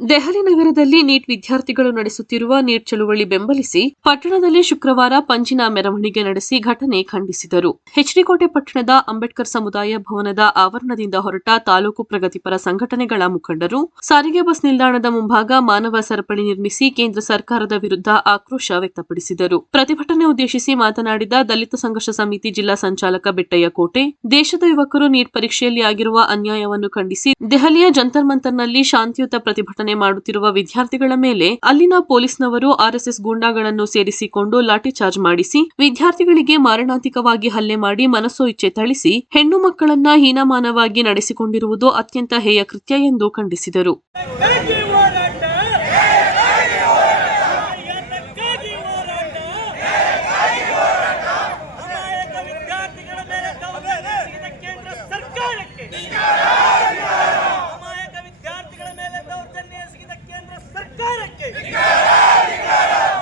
ದೆಹಲಿ ನಗರದಲ್ಲಿ ನೀಟ್ ವಿದ್ಯಾರ್ಥಿಗಳು ನಡೆಸುತ್ತಿರುವ ನೀಟ್ ಚಳುವಳಿ ಬೆಂಬಲಿಸಿ ಪಟ್ಟಣದಲ್ಲಿ ಶುಕ್ರವಾರ ಪಂಜಿನ ಮೆರವಣಿಗೆ ನಡೆಸಿ ಘಟನೆ ಖಂಡಿಸಿದರು. ಎಚ್ಡಿಕೋಟೆ ಪಟ್ಟಣದ ಅಂಬೇಡ್ಕರ್ ಸಮುದಾಯ ಭವನದ ಆವರಣದಿಂದ ಹೊರಟ ತಾಲೂಕು ಪ್ರಗತಿಪರ ಸಂಘಟನೆಗಳ ಮುಖಂಡರು ಸಾರಿಗೆ ಬಸ್ ನಿಲ್ದಾಣದ ಮುಂಭಾಗ ಮಾನವ ಸರಪಳಿ ನಿರ್ಮಿಸಿ ಕೇಂದ್ರ ಸರ್ಕಾರದ ವಿರುದ್ಧ ಆಕ್ರೋಶ ವ್ಯಕ್ತಪಡಿಸಿದರು. ಪ್ರತಿಭಟನೆ ಉದ್ದೇಶಿಸಿ ಮಾತನಾಡಿದ ದಲಿತ ಸಂಘರ್ಷ ಸಮಿತಿ ಜಿಲ್ಲಾ ಸಂಚಾಲಕ ಬೆಟ್ಟಯ್ಯ ಕೋಟೆ, ದೇಶದ ಯುವಕರು ನೀಟ್ ಪರೀಕ್ಷೆಯಲ್ಲಿ ಆಗಿರುವ ಅನ್ಯಾಯವನ್ನು ಖಂಡಿಸಿ ದೆಹಲಿಯ ಜಂತರ್ ಮಂತರ್ನಲ್ಲಿ ಶಾಂತಿಯುತ ಪ್ರತಿಭಟನೆ ಮಾಡುತ್ತಿರುವ ವಿದ್ಯಾರ್ಥಿಗಳ ಮೇಲೆ ಅಲ್ಲಿನ ಪೊಲೀಸ್ನವರು ಆರ್ಎಸ್ಎಸ್ ಗೂಂಡಾಗಳನ್ನು ಸೇರಿಸಿಕೊಂಡು ಲಾಠಿ ಚಾರ್ಜ್ ಮಾಡಿಸಿ ವಿದ್ಯಾರ್ಥಿಗಳಿಗೆ ಮಾರಣಾಂತಿಕವಾಗಿ ಹಲ್ಲೆ ಮಾಡಿ ಮನಸೋ ಇಚ್ಛೆ ಥಳಿಸಿ ಹೆಣ್ಣು ಮಕ್ಕಳನ್ನ ಹೀನಮಾನವಾಗಿ ನಡೆಸಿಕೊಂಡಿರುವುದು ಅತ್ಯಂತ ಹೇಯ ಕೃತ್ಯ ಎಂದು ಖಂಡಿಸಿದರು.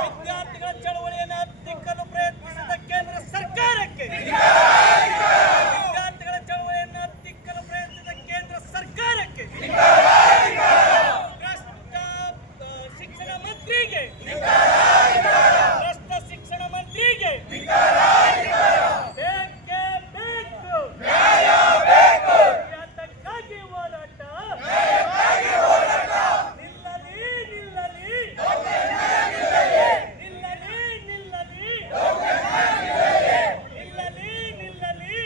ವಿದ್ಯಾರ್ಥಿಗಳ ಚಳವಳಿಯನ್ನು ಹತ್ತಿಕ್ಕಲು ಪ್ರಯತ್ನಿಸಿದ ಕೇಂದ್ರ ಸರ್ಕಾರಕ್ಕೆ ಶಿಕ್ಷಣ ಮಂತ್ರಿಗೆ ಶಿಕ್ಷಣ ಮಂತ್ರಿಗೆ ಬೇಕೇ ಬೇಕು. ಅದಕ್ಕಾಗಿ ಹೋರಾಟ ನಿಲ್ಲಲಿ ನಿಲ್ಲಲಿ ನಿಲ್ಲಲಿ ನಿಲ್ಲಲಿ ನಿಲ್ಲಲಿ ನಿಲ್ಲಲಿ.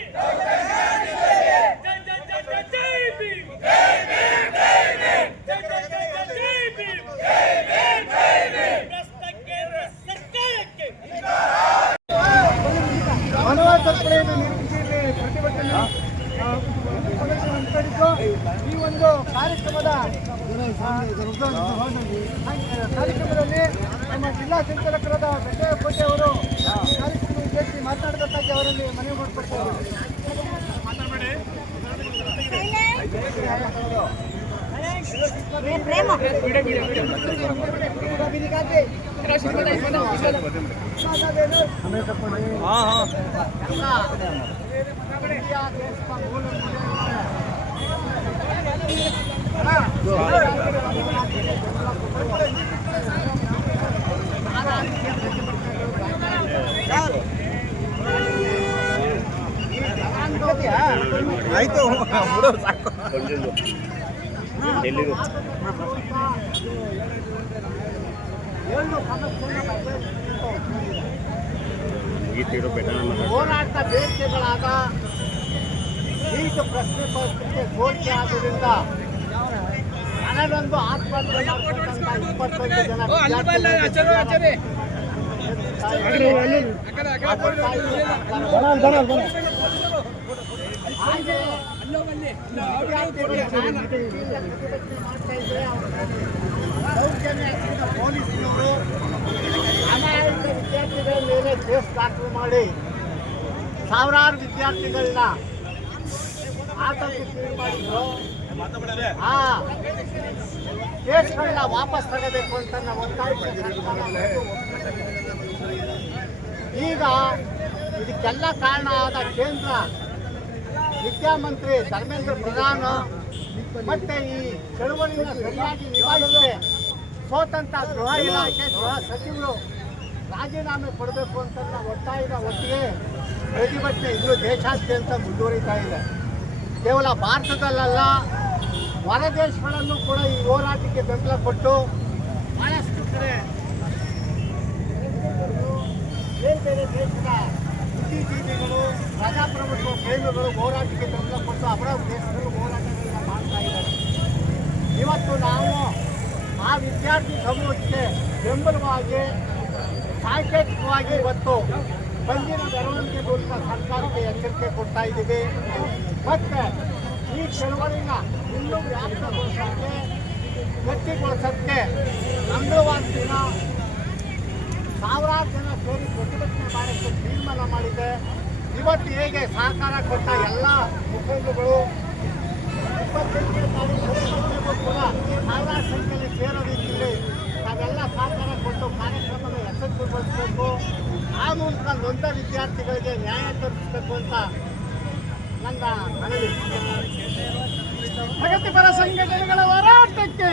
ಜೈ ಜೈ ಜೈ ಜೈ ಜೈ ಭೀಮ್, ಜೈ ಜೈ ಜೈ ಜೈ ಭೀಮ್. ಭ್ರಷ್ಟ ಕೇಂದ್ರ ಸರ್ಕಾರಕ್ಕೆ ಮಾನವ ಸರಪಳಿಯನ್ನು ನಿರ್ಮಿಸಿ ಪ್ರತಿಭಟನೆ ನಡೆಸಿದ್ದು ಈ ಒಂದು ಕಾರ್ಯಕ್ರಮದಲ್ಲಿ ನಮ್ಮ ಜಿಲ್ಲಾ ಸಂಚಾಲಕರಾದ ಬೆಟ್ಟಯ್ಯ ಕೋಟೆ ಅವರು ಕಾರ್ಯಕ್ರಮ ಉದ್ದೇಶಿಸಿ ಮಾತನಾಡಬೇಕಾಗಿ ಅವರಲ್ಲಿ ಮನವಿ ಮಾಡಿಕೊಡ್ತಾರೆ. ಆಯ್ತು ಸಾಕು ಹೋರಾಟ ಬೇಡಿಕೆಗಳಾದ ನೀಟ್ ಪ್ರಶ್ನೆ ಪತ್ರಿಕೆ ಸೋರಿಕೆ ಆದ್ರಿಂದ ನನಗೊಂದು ಆತ್ಮಹತ್ಯೆ ಮಾಡಿಕೊಂಡಂತ 25 ಜನ ಪೊಲೀಸರು ಅಮಾಯಕ ವಿದ್ಯಾರ್ಥಿಗಳ ಮೇಲೆ ಕೇಸ್ ದಾಖಲು ಮಾಡಿ ಸಾವಿರಾರು ವಿದ್ಯಾರ್ಥಿಗಳನ್ನ ಆತಂಕಕ್ಕೆ ಮಾಡಿದ್ರು. ಆ ಕೇಸ್ಗಳನ್ನ ವಾಪಸ್ ತಗೋಬೇಕು ಅಂತ ನಾವು ಒತ್ತಾಯಿಸಿ ಈಗ ಇದಕ್ಕೆಲ್ಲ ಕಾರಣ ಆದ ಕೇಂದ್ರ ವಿದ್ಯಾಮಂತ್ರಿ ಧರ್ಮೇಂದ್ರ ಪ್ರಧಾನ್ ಮತ್ತೆ ಈ ಚಳುವಳಿಯನ್ನು ಸರಿಯಾಗಿ ನಿಭಾಯಿಸದೆ ಸೋತಂತ ಗೃಹ ಇಲಾಖೆ ಗೃಹ ಸಚಿವರು ರಾಜೀನಾಮೆ ಕೊಡಬೇಕು ಅಂತ ನಾವು ಒತ್ತಾಯದ ಒಟ್ಟಿಗೆ ಪ್ರತಿಭಟನೆ ಇನ್ನೂ ದೇಶಾದ್ಯಂತ ಮುಂದುವರಿತಾ ಇದೆ. ಕೇವಲ ಭಾರತದಲ್ಲ, ಹೊರ ದೇಶಗಳಲ್ಲೂ ಕೂಡ ಈ ಹೋರಾಟಕ್ಕೆ ಬೆಂಬಲ ಕೊಟ್ಟು ಬಹಳಷ್ಟು ಕಡೆ ಬೇರೆ ಬೇರೆ ದೇಶದ ಬುದ್ಧಿಜೀವಿಗಳು, ಪ್ರಜಾಪ್ರಭುತ್ವ ಪ್ರೇಮಿಗಳು ಹೋರಾಟಕ್ಕೆ ಬೆಂಬಲ ಕೊಟ್ಟು ಅವರ ದೇಶದಲ್ಲೂ ಹೋರಾಟಗಳನ್ನ ಮಾಡ್ತಾ ಇದ್ದಾರೆ. ಇವತ್ತು ನಾವು ಆ ವಿದ್ಯಾರ್ಥಿ ಸಮೂಹಕ್ಕೆ ಬೆಂಬಲವಾಗಿ ಸಾಂಕೇತಿಕವಾಗಿ ಇವತ್ತು ಪಂಜಿನ ಮೆರವಣಿಗೆ ಮೂಲಕ ಸರ್ಕಾರಕ್ಕೆ ಎಚ್ಚರಿಕೆ ಕೊಡ್ತಾ ಇದ್ದೀವಿ. ಮತ್ತು ಈ ಚಳವಳಿನ ಇನ್ನೂ ವ್ಯಾಪ್ತಗೊಳಿಸೋಕ್ಕೆ ಗಟ್ಟಿಗೊಳಿಸೋಕ್ಕೆ ಮಂಗಳವಾರ ದಿನ ಸಾವಿರಾರು ಜನ ಸೇರಿ ಪ್ರತಿಭಟನೆ ಮಾಡೋಕ್ಕೆ ತೀರ್ಮಾನ ಮಾಡಿದೆ. ಇವತ್ತು ಹೇಗೆ ಸಹಕಾರ ಕೊಟ್ಟ ಎಲ್ಲ ಮುಖಂಡರುಗಳು 28ನೇ ತಾರೀಕು ಕೂಡ ಸಾವಿರಾರು ಸಂಖ್ಯೆಯಲ್ಲಿ ಸೇರೋ ರೀತಿಯಲ್ಲಿ ನಾವೆಲ್ಲ ಸಹಕಾರ ಕೊಟ್ಟು ಕಾರ್ಯಕ್ರಮದ ಯಶಸ್ವಿಗೊಳಿಸಬೇಕು. ಆ ಮೂಲಕ ನೊಂದ ವಿದ್ಯಾರ್ಥಿಗಳಿಗೆ ನ್ಯಾಯ ತೋರಿಸಬೇಕು ಅಂತ ನನ್ನ ಮನವಿ. ಪ್ರಗತಿಪರ ಸಂಘಟನೆಗಳ ಹೋರಾಟಕ್ಕೆ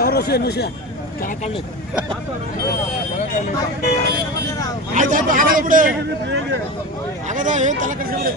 ಅವ್ರ ವಿಷಯ ಚೆನ್ನಾಗಿ ಕಾಣಲಿ ಆಯ್ತಾಯ್ತು ಆಗದ ಬಿಡಿ ಆಗದ ಏನು ತಲೆ ಕೆಡಿಸ್ಬಿಡಿ